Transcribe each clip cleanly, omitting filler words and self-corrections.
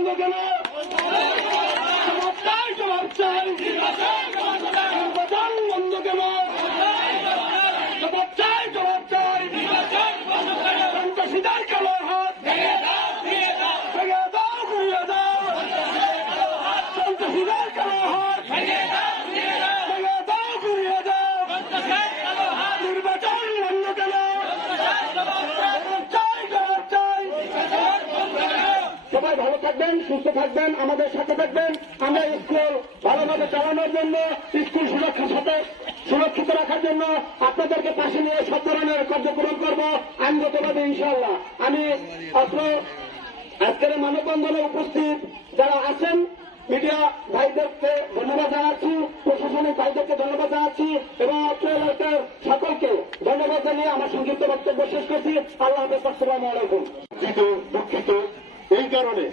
বন্ধ কেন? জবাব চাই, জবাব চাই। নির্বাচন বন্ধ কেন? জবাব চাই, জবাব চাই। সন্ত্রাসীদের কালো হাত ভেঙে দাও, ঘুরিয়ে দাও। সন্ত্রাসীদের কালো হাত ভেঙে দাও, ঘুরিয়ে দাও। নির্বাচন বন্ধ কেন? জবাব চাই, জবাব চাই। সবাই ভালো থাকবেন, সুস্থ থাকবেন, আমাদের সাথে থাকবেন। আমরা স্কুল ভালোভাবে চালানোর জন্য, স্কুল সুরক্ষার সাথে সুরক্ষিত রাখার জন্য আপনাদেরকে পাশে নিয়ে সব ধরনের কার্যক্রম করবো আইনগতভাবে ইনশাআল্লাহ। আমি আজকের মানববন্ধনে উপস্থিত যারা আছেন মিডিয়া ভাইদেরকে ধন্যবাদ জানাচ্ছি, প্রশাসনিক ভাইদেরকে ধন্যবাদ জানাচ্ছি এবং অত্র সকলকে ধন্যবাদ জানিয়ে আমার সংক্ষিপ্ত বক্তব্য শেষ করছি। আল্লাহ হাফেজ, আসসালামু আলাইকুম। দুঃখিত এই কারণে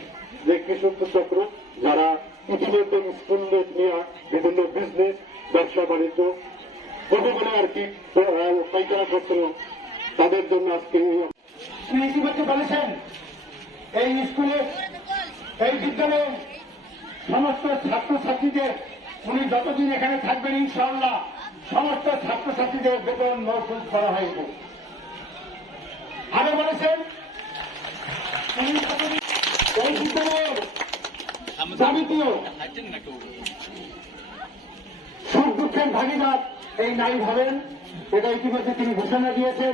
যে কৃষক চক্র যারা ইতিমধ্যে স্কুল নিয়ে বিভিন্ন বিজনেস ব্যবসা বাণিজ্য কতগুলো আর কি পাইকারা করছিল তাদের জন্য আজকে ইতিমধ্যে বলেছেন এই স্কুলে এই বিদ্যালয়ে সমস্ত ছাত্রছাত্রীদের উনি যতদিন এখানে থাকবেন ইনশাআল্লাহ সমস্ত ছাত্রছাত্রীদের বেতন মওকুফ করা হয়েছে। আরো বলেছেন এই বিদ্যালয়ের যাবতীয় সুখ দুঃখের ভাগিদার এই নারী হবেন, এটা ইতিমধ্যে তিনি ঘোষণা দিয়েছেন।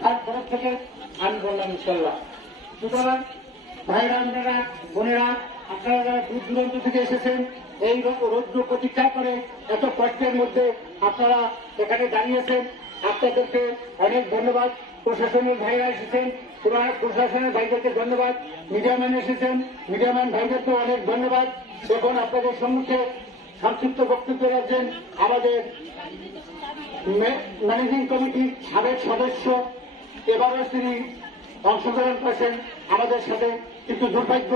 তার তরফ থেকে আমি বললাম ইনশাল্লাহ। সুতরাং ভাইরা, আপনারা, বোনেরা, আপনারা যারা দূর দূরান্ত থেকে এসেছেন এই রৌদ্র প্রতীক্ষা করে এত কষ্টের মধ্যে আপনারা এখানে দাঁড়িয়েছেন, আপনাদেরকে অনেক ধন্যবাদ। প্রশাসনের ভাইরা এসেছেন, প্রশাসনের ভাইদেরকে ধন্যবাদ। মিডিয়াম্যান এসেছেন, মিডিয়াম্যান ভাইদেরকে অনেক ধন্যবাদ। এখন আপনাদের সম্মুখে সংক্ষিপ্ত বক্তব্য রাখছেন আমাদের ম্যানেজিং কমিটির সাবেক সদস্য, এবারও তিনি অংশগ্রহণ করেছেন আমাদের সাথে, কিন্তু দুর্ভাগ্য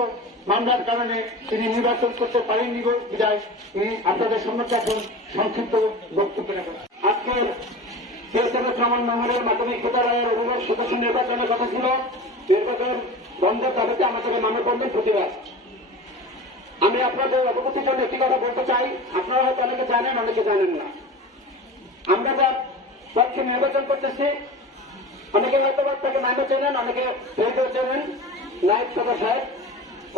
মামলার কারণে তিনি নির্বাচন করতে পারেননি বিদায় তিনি আপনাদের সম্মুখে এখন সংক্ষিপ্ত বক্তব্য রাখেন। আজকের নগরের মাধ্যমিক বিদ্যালয়ের অভিভাবক সদস্য নির্বাচনের কথা ছিল। নির্বাচন বন্ধের দাবিতে আমাদের মানববন্ধন প্রতিবাদ। আমি আপনাদের অবগতির জন্য একটি কথা বলতে চাই, আপনারা হয়তো অনেকে জানেন, অনেকে জানেন না। আমরা যার পক্ষে নির্বাচন করতেছি, অনেকে হয়তো তাকে নামে চেনেন, অনেকে ফেরত চেনেন, নায়ক সদা সাহেব,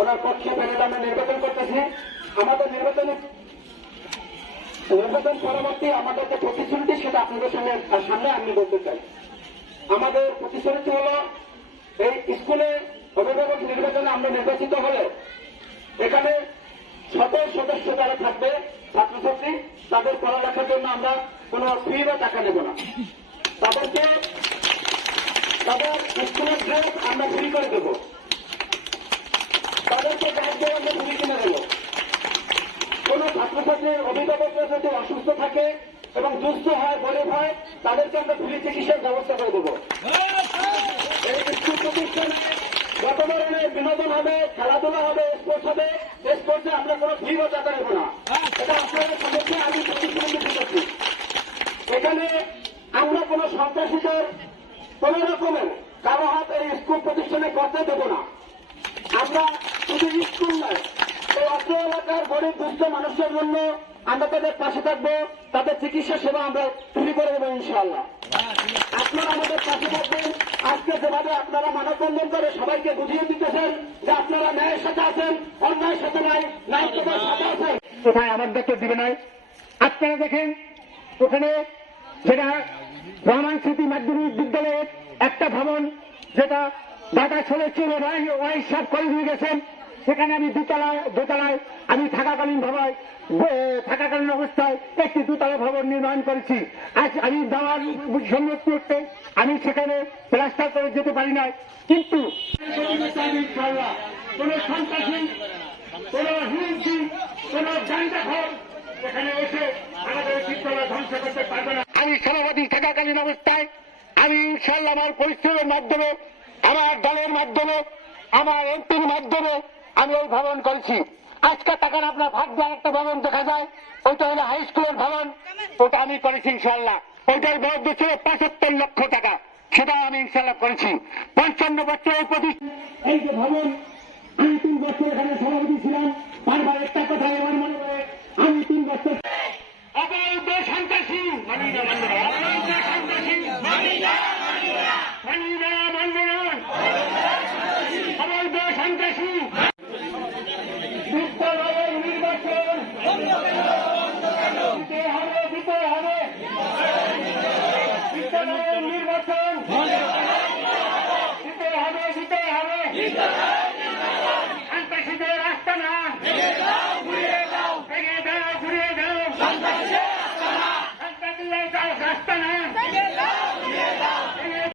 ওনার পক্ষে প্যানেল আমরা নির্বাচন করতেছি। আমাদের নির্বাচন পরবর্তী আমাদের যে প্রতিশ্রুতি সেটা আপনাদের সামনে আমি বলতে চাই। আমাদের প্রতিশ্রুতি হল এই স্কুলে অভিভাবক নির্বাচনে আমরা নির্বাচিত হলে এখানে সকল সদস্য যারা থাকবে ছাত্রছাত্রী তাদের পড়ালেখার জন্য আমরা কোন ফি বা টাকা নেব না। তাদেরকে তাদের স্কুলের ড্রেস আমরা ফ্রি করে দেব, তাদেরকে দায়িত্ব আমরা ফ্রি কিনে দেব। কোন ছাত্রছাত্রীর অভিভাবকরা যদি অসুস্থ থাকে এবং দুস্থ হয়, গরিব হয়, তাদেরকে আমরা ফ্রি চিকিৎসার ব্যবস্থা করে দেব। এই স্কুল প্রতিষ্ঠানে যত ধরনের বিনোদন হবে, খেলাধুলা হবে, স্পোর্টস হবে, স্পোর্টসে আমরা কোনো ফি বা টাকা নেব না। এটা আপনাদের সম্মুখে আমি প্রতিশ্রুতি দিতেছি। এখানে আমরা কোন সন্ত্রাসীদের কোন রকমের কারো হাত এই স্কুল প্রতিষ্ঠানে করতে দেব না। আমরা শুধু স্কুল নয়, এই অত্র এলাকার গরিব দুস্থ মানুষের জন্য আমরা তাদের পাশে থাকবো, তাদের চিকিৎসা সেবা আমরা ফ্রি করে দেবো ইনশাআল্লাহ। আপনারা আমাদের পাশে থাকবেন। আজকে যেভাবে আপনারা মানববন্ধন করে সবাইকে বুঝিয়ে দিতেছেন যে আপনারা ন্যায়ের সাথে আছেন, অন্যায়ের সাথে নাই, নায়িকতার সাথে আছেন, কোথায় আমাদেরকে দিবে নাই। আপনারা দেখেন ওখানে যেটা রহমান স্মৃতি মাধ্যমিক বিদ্যালয়ের একটা ভবন যেটা ঢাকা ছিল ওয়াই সাহেব করে দিয়ে গেছেন, সেখানে আমি দোতলায় আমি থাকাকালীন অবস্থায় একটি দোতলা ভবন নির্মাণ করেছি। আজ আমি দেওয়ার সম্মুখে আমি সেখানে প্লাস্টার করে যেতে পারি না, কিন্তু কোন সন্ত্রাসী, কোন হিংসি, কোন জান্ডাখোর এখানে এসে আমাদের বিদ্যালয় ধ্বংস করতে পারবে না। আমি সভাপতি থাকাকালীন অবস্থায় আমি ইনশাল্লাহ আমার পরিশ্রমের মাধ্যমে, আমার দলের মাধ্যমে, আমার এমপির মাধ্যমে আমি ওই ভবন করেছি। আজকে টাকার আপনার ভাগ দেওয়ার একটা ভবন দেখা যায়, ওইটা হলো হাই স্কুলের ভবন, ওটা আমি করেছি ইনশাল্লাহ। ওইটার বরাদ্দ ছিল 75 লক্ষ টাকা, সেটাও আমি ইনশাল্লাহ করেছি। 55 বছরের প্রতিষ্ঠান এই যে ভবন, আমি 3 বছর এখানে আমার ভাইয়ের